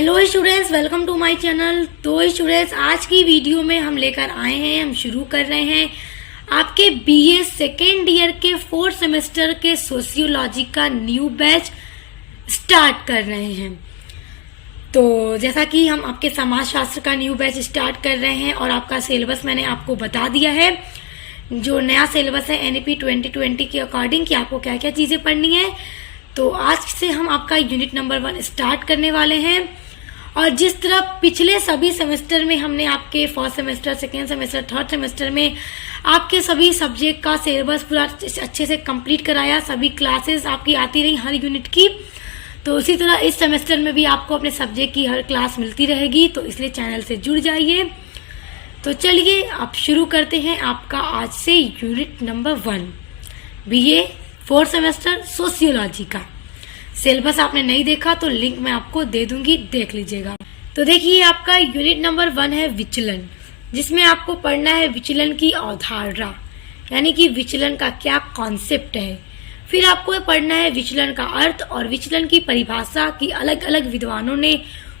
Hello students, welcome to my channel. तो students, आज की वीडियो में हम लेकर आए हैं, हम शुरू कर रहे हैं आपके बीए सेकेंड ईयर के 4th सेमेस्टर के सोशियोलॉजी का न्यू बैच स्टार्ट कर रहे हैं। तो जैसा कि हम आपके समाजशास्त्र का न्यू बैच स्टार्ट कर रहे हैं और आपका सिलेबस मैंने आपको बता दिया है। जो नया सिलेबस है एनईपी 2020 के अकॉर्डिंग कि आपको क्या क्या चीज़ें पढ़नी है। तो आज से हम आपका यूनिट नंबर 1 स्टार्ट करने वाले हैं। और जिस तरह पिछले सभी सेमेस्टर में हमने आपके first semester, second semester, third semester में आपके सभी सब्जेक्ट का सिलेबस पूरा अच्छे से कंप्लीट कराया, सभी क्लासेस आपकी आती रही हर यूनिट की, तो उसी तरह इस सेमेस्टर में भी आपको अपने सब्जेक्ट की हर क्लास मिलती रहेगी। तो इसलिए चैनल से जुड़ जाइए। तो चलिए आप शुरू करते हैं आपका आज से unit number 1 BA 4th semester sociology का। सिलेबस आपने नहीं देखा तो लिंक मैं आपको दे दूंगी, देख लीजिएगा। तो देखिए, आपका यूनिट नंबर 1 है विचलन, जिसमें आपको पढ़ना है विचलन की अवधारणा, यानी कि विचलन का क्या कॉन्सेप्ट है। फिर आपको पढ़ना है विचलन का अर्थ और विचलन की परिभाषा की अलग अलग विद्वानों ने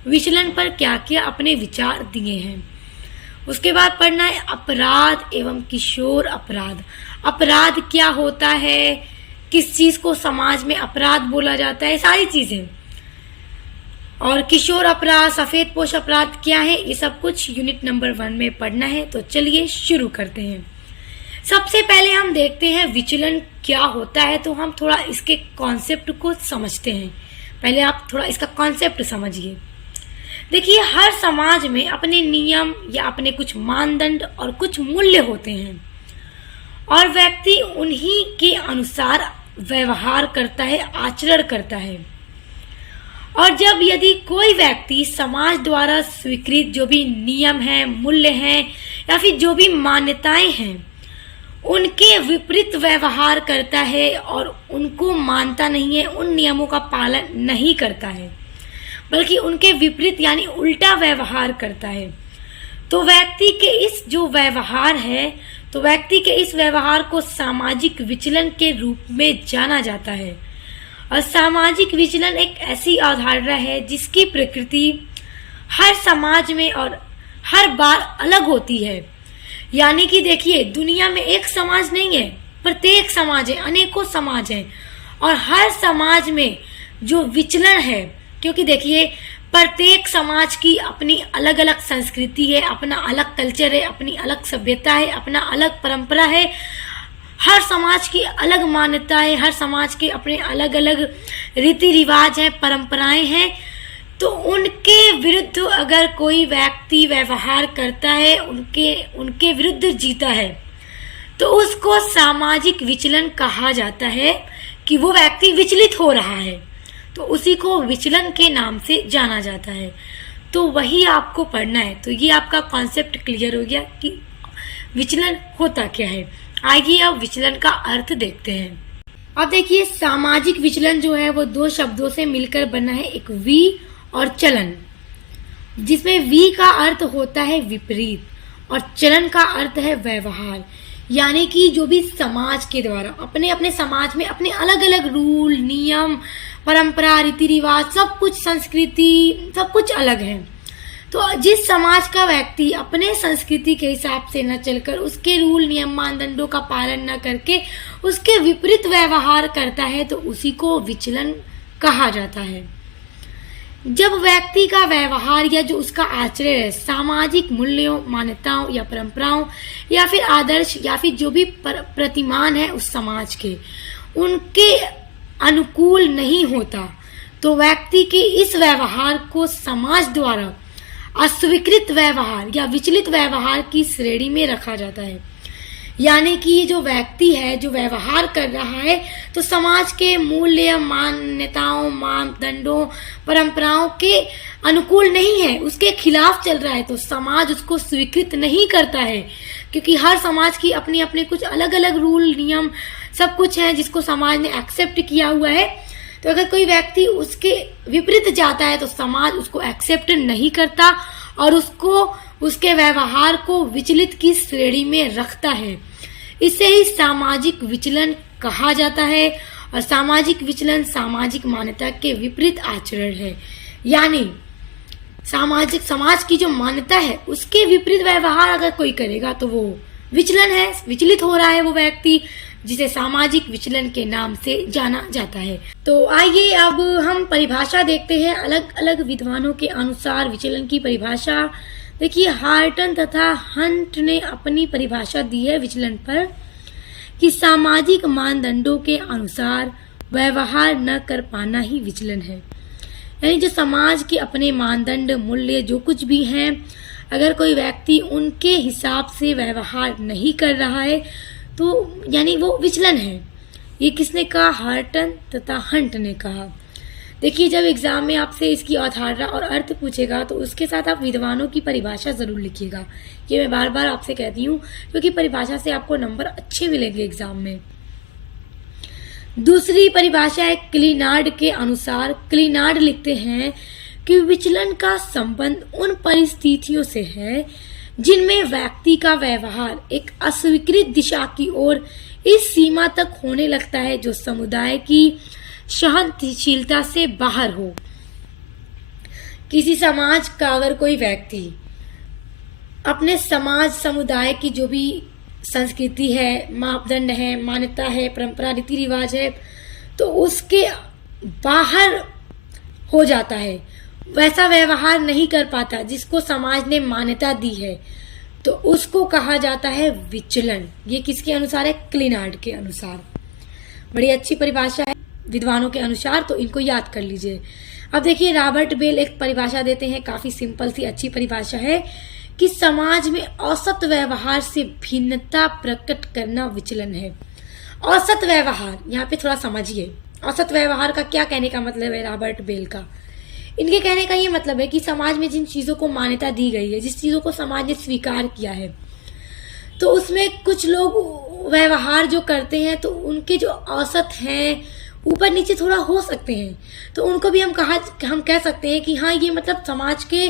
विचलन पर क्या क्या अपने विचार दिए हैं। उसके बाद पढ़ना है अपराध एवं किशोर अपराध। अपराध क्या होता है, किस चीज को समाज में अपराध बोला जाता है, सारी चीजें। और किशोर अपराध, सफेद पोश अपराध क्या है, ये सब कुछ यूनिट नंबर 1 में पढ़ना है। तो चलिए शुरू करते हैं। सबसे पहले हम देखते हैं विचलन क्या होता है। तो हम थोड़ा इसके कॉन्सेप्ट को समझते हैं। पहले आप थोड़ा इसका कॉन्सेप्ट समझिए। देखिए, हर समाज में अपने नियम या अपने कुछ मानदंड और कुछ मूल्य होते हैं और व्यक्ति उन्हीं के अनुसार व्यवहार करता है, आचरण करता है। और जब यदि कोई व्यक्ति समाज द्वारा स्वीकृत जो भी नियम हैं, मूल्य हैं या फिर जो भी मान्यताएं हैं, उनके विपरीत व्यवहार करता है और उनको मानता नहीं है, उन नियमों का पालन नहीं करता है, बल्कि उनके विपरीत यानी उल्टा व्यवहार करता है, तो व्यक्ति के इस जो व्यवहार है, तो व्यक्ति के इस व्यवहार को सामाजिक विचलन के रूप में जाना जाता है। और सामाजिक विचलन एक ऐसी अवधारणा है जिसकी प्रकृति हर समाज में और हर बार अलग होती है। यानी कि देखिए, दुनिया में एक समाज नहीं है, प्रत्येक समाज है, अनेकों समाज हैं और हर समाज में जो विचलन है, क्योंकि देखिए प्रत्येक समाज की अपनी अलग अलग संस्कृति है, अपना अलग कल्चर है, अपनी अलग सभ्यता है, अपना अलग परंपरा है, हर समाज की अलग मान्यताएं, हर समाज के अपने अलग अलग रीति रिवाज हैं, परंपराएं हैं। तो उनके विरुद्ध अगर कोई व्यक्ति व्यवहार करता है, उनके विरुद्ध जीता है, तो उसको सामाजिक विचलन कहा जाता है कि वो व्यक्ति विचलित हो रहा है, तो उसी को विचलन के नाम से जाना जाता है। तो वही आपको पढ़ना है। तो ये आपका कॉन्सेप्ट क्लियर हो गया कि विचलन होता क्या है। आइए अब विचलन का अर्थ देखते हैं। अब देखिए, सामाजिक विचलन जो है वो 2 शब्दों से मिलकर बना है, एक वी और चलन, जिसमें वी का अर्थ होता है विपरीत और चलन का अर्थ है व्यवहार। यानी कि जो भी समाज के द्वारा अपने अपने समाज में अपने अलग अलग रूल, नियम, परंपरा, रीति रिवाज, सब कुछ, संस्कृति, सब कुछ अलग है। तो जिस समाज का व्यक्ति अपने संस्कृति के हिसाब से न चलकर, उसके रूल, नियम, मानदंडों का पालन न करके उसके विपरीत व्यवहार करता है, तो उसी को विचलन कहा जाता है। जब व्यक्ति का व्यवहार या जो उसका आचरण है सामाजिक मूल्यों, मान्यताओं या परंपराओं या फिर आदर्श या फिर जो भी प्रतिमान है उस समाज के, उनके अनुकूल नहीं होता, तो व्यक्ति के इस व्यवहार को समाज द्वारा अस्वीकृत व्यवहार या विचलित व्यवहार की श्रेणी में रखा जाता है। यानी कि ये जो व्यक्ति है जो व्यवहार कर रहा है, तो समाज के मूल्य, मान्यताओं, मानदंडों, परंपराओं के अनुकूल नहीं है, उसके खिलाफ चल रहा है, तो समाज उसको स्वीकृत नहीं करता है। क्योंकि हर समाज की अपनी अपनी कुछ अलग अलग रूल, नियम, सब कुछ है जिसको समाज ने एक्सेप्ट किया हुआ है। तो अगर कोई व्यक्ति उसके विपरीत जाता है तो समाज उसको एक्सेप्ट नहीं करता और उसको, उसके व्यवहार को विचलित की श्रेणी में रखता है। इसे ही सामाजिक विचलन कहा जाता है। और सामाजिक विचलन सामाजिक मान्यता के विपरीत आचरण है। यानी समाज की जो मान्यता है उसके विपरीत व्यवहार अगर कोई करेगा तो वो विचलन है, विचलित हो रहा है वो व्यक्ति, जिसे सामाजिक विचलन के नाम से जाना जाता है। तो आइए अब हम परिभाषा देखते हैं अलग अलग विद्वानों के अनुसार विचलन की परिभाषा। देखिए, हार्टन तथा हंट ने अपनी परिभाषा दी है विचलन पर कि सामाजिक मानदंडों के अनुसार व्यवहार न कर पाना ही विचलन है। यानी जो समाज के अपने मानदंड, मूल्य जो कुछ भी हैं, अगर कोई व्यक्ति उनके हिसाब से व्यवहार नहीं कर रहा है तो यानी वो विचलन है। ये किसने कहा? हार्टन तथा हंट ने कहा। देखिए, जब एग्जाम में आपसे इसकी अवधारणा और अर्थ पूछेगा तो उसके साथ आप विद्वानों की परिभाषा जरूर लिखिएगा। ये मैं बार बार आपसे कहती हूँ क्योंकि परिभाषा से आपको नंबर अच्छे मिलेंगे एग्जाम में। दूसरी परिभाषा है क्लिनार्ड के अनुसार। क्लिनार्ड लिखते हैं कि विचलन का संबंध उन परिस्थितियों से है जिनमें व्यक्ति का व्यवहार एक अस्वीकृत दिशा की ओर इस सीमा तक होने लगता है जो समुदाय की सहनशीलता से बाहर हो। किसी समाज का अगर कोई व्यक्ति अपने समाज, समुदाय की जो भी संस्कृति है, मापदंड है, मान्यता है, परंपरा, रीति रिवाज है, तो उसके बाहर हो जाता है, वैसा व्यवहार नहीं कर पाता जिसको समाज ने मान्यता दी है, तो उसको कहा जाता है विचलन। ये किसके अनुसार है? क्लिनार्ड के अनुसार। बड़ी अच्छी परिभाषा है विद्वानों के अनुसार, तो इनको याद कर लीजिए। अब देखिए, रॉबर्ट बेल एक परिभाषा देते हैं, काफी सिंपल सी अच्छी परिभाषा है कि समाज में औसत व्यवहार से भिन्नता प्रकट करना विचलन है। औसत व्यवहार, यहाँ पे थोड़ा समझिए, औसत व्यवहार का क्या कहने का मतलब है रॉबर्ट बेल का? इनके कहने का ये मतलब है कि समाज में जिन चीजों को मान्यता दी गई है, जिस चीजों को समाज ने स्वीकार किया है, तो उसमें कुछ लोग व्यवहार जो करते हैं तो उनके जो औसत हैं, ऊपर नीचे थोड़ा हो सकते हैं, तो उनको भी हम कह सकते हैं कि हाँ, ये मतलब समाज के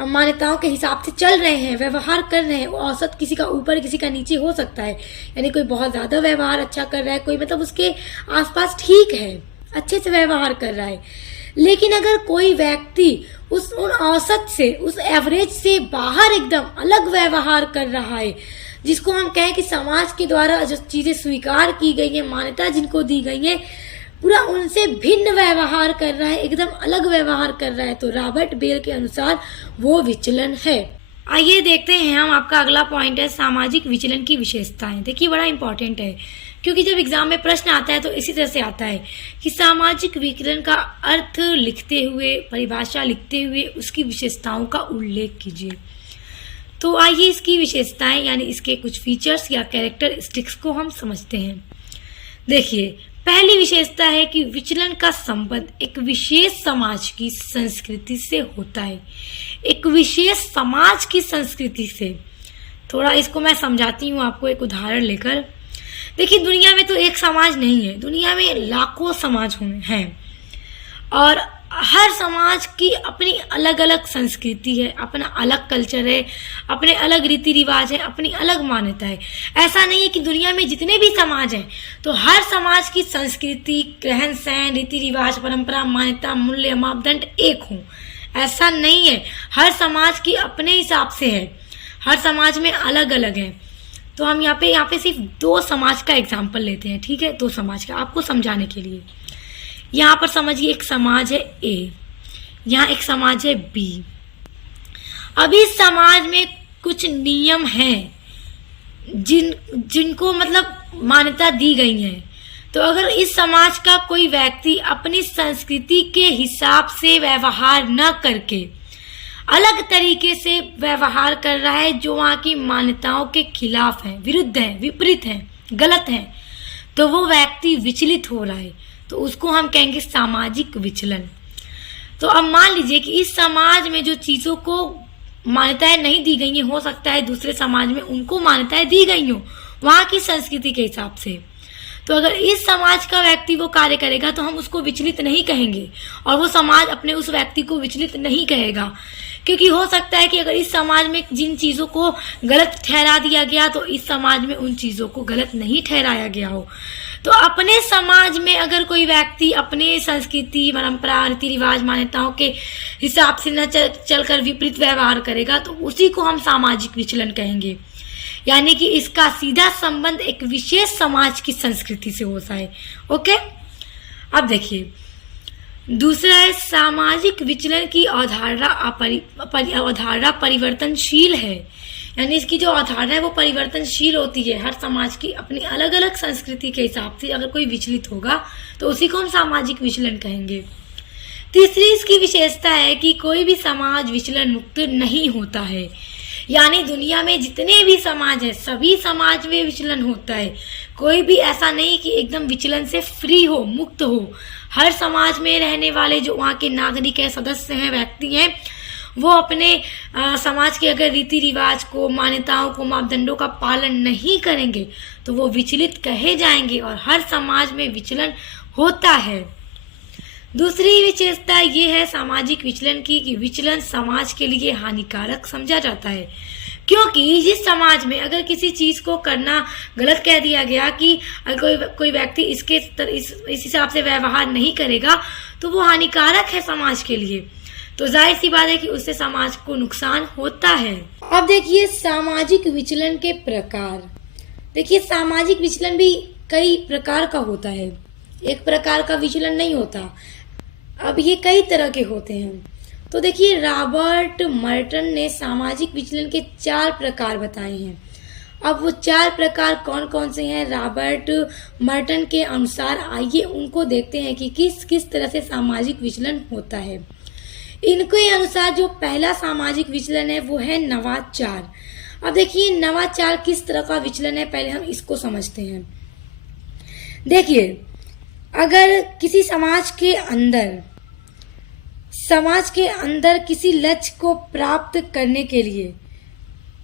मान्यताओं के हिसाब से चल रहे हैं, व्यवहार कर रहे हैं। औसत किसी का ऊपर किसी का नीचे हो सकता है, यानी कोई बहुत ज्यादा व्यवहार अच्छा कर रहा है, कोई मतलब उसके आसपास ठीक है, अच्छे से व्यवहार कर रहा है। लेकिन अगर कोई व्यक्ति उन औसत से, उस एवरेज से बाहर एकदम अलग व्यवहार कर रहा है, जिसको हम कहें कि समाज के द्वारा जो चीजें स्वीकार की गई है, मान्यता जिनको दी गई है, पूरा उनसे भिन्न व्यवहार कर रहा है, एकदम अलग व्यवहार कर रहा है, तो रॉबर्ट बेल के अनुसार वो विचलन है। आइए देखते हैं हम, आपका अगला पॉइंट है सामाजिक विचलन की विशेषताएं। देखिए, बड़ा इंपॉर्टेंट है क्योंकि जब एग्जाम में प्रश्न आता है तो इसी तरह से आता है कि सामाजिक विचलन का अर्थ लिखते हुए, परिभाषा लिखते हुए उसकी विशेषताओं का उल्लेख कीजिए। तो आइए इसकी विशेषताएं यानी इसके कुछ फीचर्स या कैरेक्टरिस्टिक्स को हम समझते हैं। देखिए, पहली विशेषता है कि विचलन का संबंध एक विशेष समाज की संस्कृति से होता है। एक विशेष समाज की संस्कृति से, थोड़ा इसको मैं समझाती हूँ आपको एक उदाहरण लेकर। देखिए, दुनिया में तो एक समाज नहीं है, दुनिया में लाखों समाज हैं और हर समाज की अपनी अलग अलग संस्कृति है, अपना अलग कल्चर है, अपने अलग रीति रिवाज है, अपनी अलग मान्यता है। ऐसा नहीं है कि दुनिया में जितने भी समाज हैं तो हर समाज की संस्कृति, रहन सहन, रीति रिवाज, परंपरा, मान्यता, मूल्य, मापदंड एक हों, ऐसा नहीं है। हर समाज की अपने हिसाब से है, हर समाज में अलग अलग है। तो हम यहाँ पे सिर्फ 2 समाज का एग्जाम्पल लेते हैं, ठीक है? 2 समाज का आपको समझाने के लिए। यहाँ पर समझिए, एक समाज है ए, यहाँ एक समाज है बी। अब इस समाज में कुछ नियम हैं जिनको मतलब मान्यता दी गई है। तो अगर इस समाज का कोई व्यक्ति अपनी संस्कृति के हिसाब से व्यवहार न करके अलग तरीके से व्यवहार कर रहा है जो वहाँ की मान्यताओं के खिलाफ है, विरुद्ध है, विपरीत है, गलत है, तो वो व्यक्ति विचलित हो रहा है, तो उसको हम कहेंगे सामाजिक विचलन। तो अब मान लीजिए कि इस समाज में जो चीजों को मान्यताएं नहीं दी गई हैं, हो सकता है दूसरे समाज में उनको मान्यताएं दी गई हो वहां की संस्कृति के हिसाब से। तो अगर इस समाज का व्यक्ति वो कार्य करेगा तो हम उसको विचलित नहीं कहेंगे और वो समाज अपने उस व्यक्ति को विचलित नहीं कहेगा, क्योंकि हो सकता है कि अगर इस समाज में जिन चीजों को गलत ठहरा दिया गया तो इस समाज में उन चीजों को गलत नहीं ठहराया गया हो। तो अपने समाज में अगर कोई व्यक्ति अपने संस्कृति, परंपरा, रीति रिवाज, मान्यताओं के हिसाब से न चलकर विपरीत व्यवहार करेगा तो उसी को हम सामाजिक विचलन कहेंगे। यानी कि इसका सीधा संबंध एक विशेष समाज की संस्कृति से होता है। ओके, अब देखिए दूसरा है सामाजिक विचलन की अवधारणा परिवर्तनशील है। यानी इसकी जो अवधारणा है वो परिवर्तनशील होती है। हर समाज की अपनी अलग अलग संस्कृति के हिसाब से अगर कोई विचलित होगा तो उसी को हम सामाजिक विचलन कहेंगे। तीसरी इसकी विशेषता है कि कोई भी समाज विचलन मुक्त नहीं होता है। यानी दुनिया में जितने भी समाज है सभी समाज में विचलन होता है। कोई भी ऐसा नहीं कि एकदम विचलन से फ्री हो, मुक्त हो। हर समाज में रहने वाले जो वहाँ के नागरिक है, सदस्य हैं, व्यक्ति हैं, वो अपने समाज के अगर रीति रिवाज को, मान्यताओं को, मापदंडों का पालन नहीं करेंगे तो वो विचलित कहे जाएंगे और हर समाज में विचलन होता है। दूसरी विशेषता ये है सामाजिक विचलन की कि विचलन समाज के लिए हानिकारक समझा जाता है, क्योंकि जिस समाज में अगर किसी चीज को करना गलत कह दिया गया कि अगर कोई व्यक्ति इस हिसाब से व्यवहार नहीं करेगा तो वो हानिकारक है समाज के लिए। तो जाहिर सी बात है कि उससे समाज को नुकसान होता है। अब देखिए सामाजिक विचलन के प्रकार। देखिए सामाजिक विचलन भी कई प्रकार का होता है, एक प्रकार का विचलन नहीं होता। अब ये कई तरह के होते हैं। तो देखिए रॉबर्ट मर्टन ने सामाजिक विचलन के 4 प्रकार बताए हैं। अब वो 4 प्रकार कौन कौन से हैं रॉबर्ट मर्टन के अनुसार, आइए उनको देखते हैं कि किस किस तरह से सामाजिक विचलन होता है। इनके अनुसार जो पहला सामाजिक विचलन है वो है नवाचार। अब देखिए नवाचार किस तरह का विचलन है, पहले हम इसको समझते हैं। देखिए अगर किसी समाज के अंदर किसी लक्ष्य को प्राप्त करने के लिए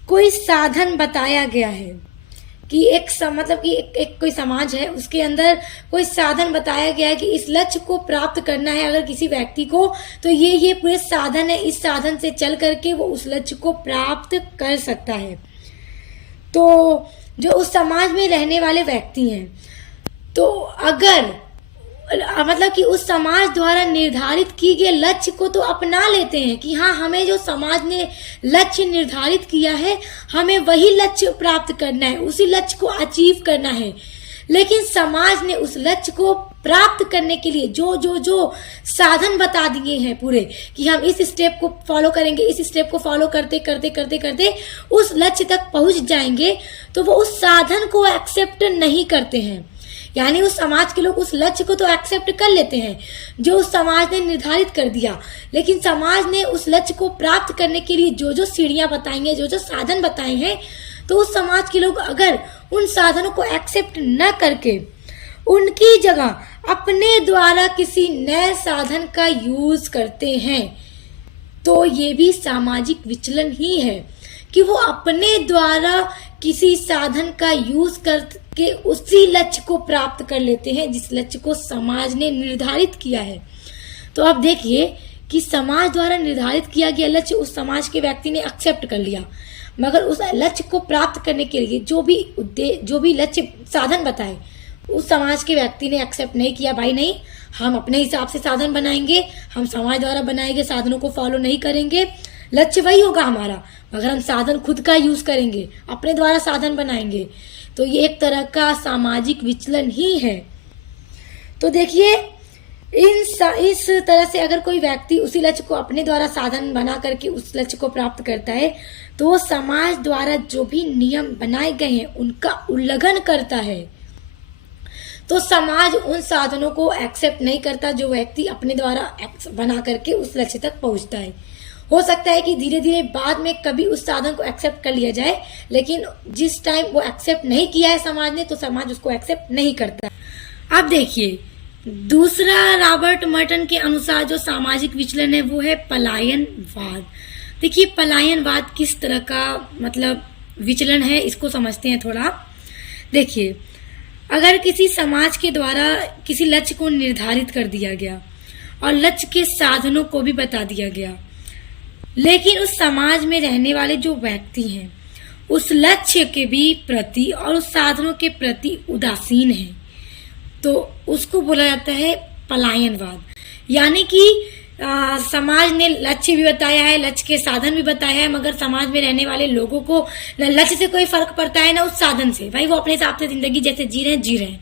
कोई साधन बताया गया है कि एक कोई समाज है, उसके अंदर कोई साधन बताया गया है कि इस लक्ष्य को प्राप्त करना है अगर किसी व्यक्ति को, तो ये पूरे साधन है, इस साधन से चल करके वो उस लक्ष्य को प्राप्त कर सकता है। तो जो उस समाज में रहने वाले व्यक्ति हैं, तो अगर कि उस समाज द्वारा निर्धारित किए गए लक्ष्य को तो अपना लेते हैं कि हाँ, हमें जो समाज ने लक्ष्य निर्धारित किया है हमें वही लक्ष्य प्राप्त करना है, उसी लक्ष्य को अचीव करना है। लेकिन समाज ने उस लक्ष्य को प्राप्त करने के लिए जो साधन बता दिए हैं पूरे कि हम इस स्टेप को फॉलो करेंगे, इस स्टेप को फॉलो करते करते करते करते उस लक्ष्य तक पहुंच जाएंगे, तो वो उस साधन को एक्सेप्ट नहीं करते हैं। यानी उस समाज के लोग उस लक्ष्य को तो एक्सेप्ट कर लेते हैं जो उस समाज ने निर्धारित कर दिया, लेकिन समाज ने उस लक्ष्य को प्राप्त करने के लिए जो सीढ़ियां बताई हैं, जो साधन बताए हैं, तो उस समाज के लोग अगर उन साधनों को एक्सेप्ट न करके उनकी जगह अपने द्वारा किसी नए साधन का यूज करते हैं, तो ये भी सामाजिक विचलन ही है कि वो अपने द्वारा किसी साधन का यूज करके उसी लक्ष्य को प्राप्त कर लेते हैं जिस लक्ष्य को समाज ने निर्धारित किया है। तो अब देखिए कि समाज द्वारा निर्धारित किया गया लक्ष्य उस समाज के व्यक्ति ने एक्सेप्ट कर लिया, मगर उस लक्ष्य को प्राप्त करने के लिए जो भी लक्ष्य साधन बताए उस समाज के व्यक्ति ने एक्सेप्ट नहीं किया। भाई नहीं, हम अपने हिसाब से साधन बनाएंगे, हम समाज द्वारा बनाए गए साधनों को फॉलो नहीं करेंगे, लक्ष्य वही होगा हमारा, मगर हम साधन खुद का यूज करेंगे, अपने द्वारा साधन बनाएंगे। तो ये एक तरह का सामाजिक विचलन ही है। तो देखिए इस तरह से अगर कोई व्यक्ति उसी लक्ष्य को अपने द्वारा साधन बना करके उस लक्ष्य को प्राप्त करता है, तो वो समाज द्वारा जो भी नियम बनाए गए हैं उनका उल्लंघन करता है। तो समाज उन साधनों को एक्सेप्ट नहीं करता जो व्यक्ति अपने द्वारा बना करके उस लक्ष्य तक पहुंचता है। हो सकता है कि धीरे धीरे बाद में कभी उस साधन को एक्सेप्ट कर लिया जाए, लेकिन जिस टाइम वो एक्सेप्ट नहीं किया है समाज ने, तो समाज उसको एक्सेप्ट नहीं करता। अब देखिए दूसरा रॉबर्ट मर्टन के अनुसार जो सामाजिक विचलन है वो है पलायनवाद। देखिए पलायनवाद किस तरह का विचलन है, इसको समझते हैं थोड़ा। देखिए अगर किसी समाज के द्वारा किसी लक्ष्य को निर्धारित कर दिया गया और लक्ष्य के साधनों को भी बता दिया गया, लेकिन उस समाज में रहने वाले जो व्यक्ति हैं उस लक्ष्य के भी प्रति और उस साधनों के प्रति उदासीन हैं, तो उसको बोला जाता है पलायनवाद। यानी कि समाज ने लक्ष्य भी बताया है, लक्ष्य के साधन भी बताया है, मगर समाज में रहने वाले लोगों को न लक्ष्य से कोई फर्क पड़ता है ना उस साधन से। भाई वो अपने हिसाब से जिंदगी जैसे जी रहे हैं,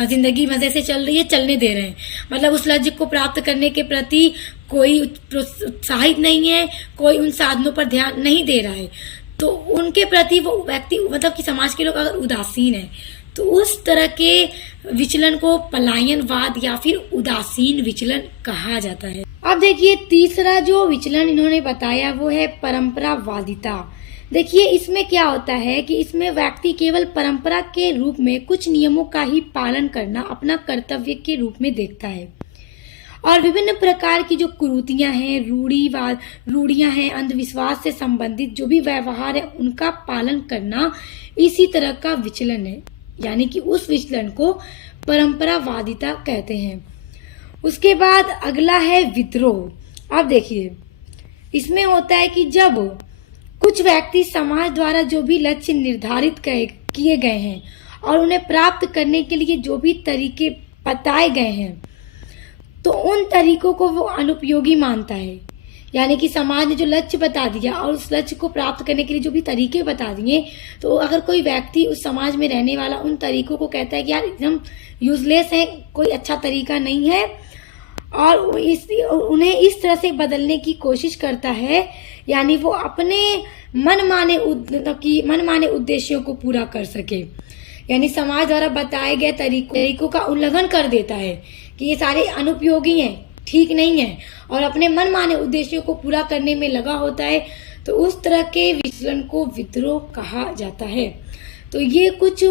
जिंदगी मजे से चल रही है, चलने दे रहे हैं। मतलब उस लक्ष्य को प्राप्त करने के प्रति कोई उत्साहित नहीं है, कोई उन साधनों पर ध्यान नहीं दे रहा है, तो उनके प्रति वो व्यक्ति मतलब कि समाज के लोग अगर उदासीन है तो उस तरह के विचलन को पलायनवाद या फिर उदासीन विचलन कहा जाता है। अब देखिए तीसरा जो विचलन इन्होंने बताया वो है परंपरावादिता। देखिए इसमें क्या होता है कि इसमें व्यक्ति केवल परंपरा के रूप में कुछ नियमों का ही पालन करना अपना कर्तव्य के रूप में देखता है और विभिन्न प्रकार की जो कुरीतियां हैं, रूढ़ियां हैं, अंधविश्वास से संबंधित जो भी व्यवहार है उनका पालन करना इसी तरह का विचलन है। यानी कि उस विचलन को परंपरावादिता कहते हैं। उसके बाद अगला है विद्रोह। अब देखिए इसमें होता है कि जब कुछ व्यक्ति समाज द्वारा जो भी लक्ष्य निर्धारित किए गए हैं और उन्हें प्राप्त करने के लिए जो भी तरीके बताए गए हैं तो उन तरीकों को वो अनुपयोगी मानता है। यानी कि समाज ने जो लक्ष्य बता दिया और उस लक्ष्य को प्राप्त करने के लिए जो भी तरीके बता दिए, तो अगर कोई व्यक्ति उस समाज में रहने वाला उन तरीकों को कहता है कि यार एकदम यूजलेस है, कोई अच्छा तरीका नहीं है, और उन्हें इस तरह से बदलने की कोशिश करता है, यानी वो अपने मनमाने उद्देश्यों को पूरा कर सके, यानी समाज द्वारा बताए गए तरीकों का उल्लंघन कर देता है कि ये सारे अनुपयोगी हैं, ठीक नहीं है, और अपने मनमाने उद्देश्यों को पूरा करने में लगा होता है, तो उस तरह के विचलन को विद्रोह कहा जाता है। तो ये कुछ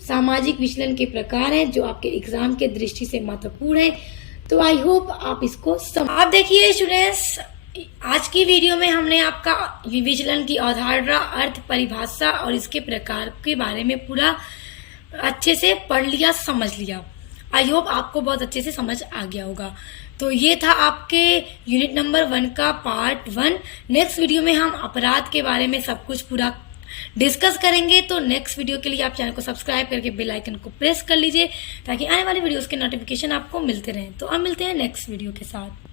सामाजिक विचलन के प्रकार हैं जो आपके एग्जाम के दृष्टि से महत्वपूर्ण है। तो आई होप आप इसको आप देखिए स्टूडेंट्स, आज की वीडियो में हमने आपका विचलन की अवधारणा, अर्थ, परिभाषा और इसके प्रकार के बारे में पूरा अच्छे से पढ़ लिया, समझ लिया। आई होप आपको बहुत अच्छे से समझ आ गया होगा। तो ये था आपके यूनिट नंबर 1 का पार्ट 1। नेक्स्ट वीडियो में हम अपराध के बारे में सब कुछ पूरा डिस्कस करेंगे। तो नेक्स्ट वीडियो के लिए आप चैनल को सब्सक्राइब करके बेल आइकन को प्रेस कर लीजिए ताकि आने वाली वीडियोस के नोटिफिकेशन आपको मिलते रहें। तो अब मिलते हैं नेक्स्ट वीडियो के साथ।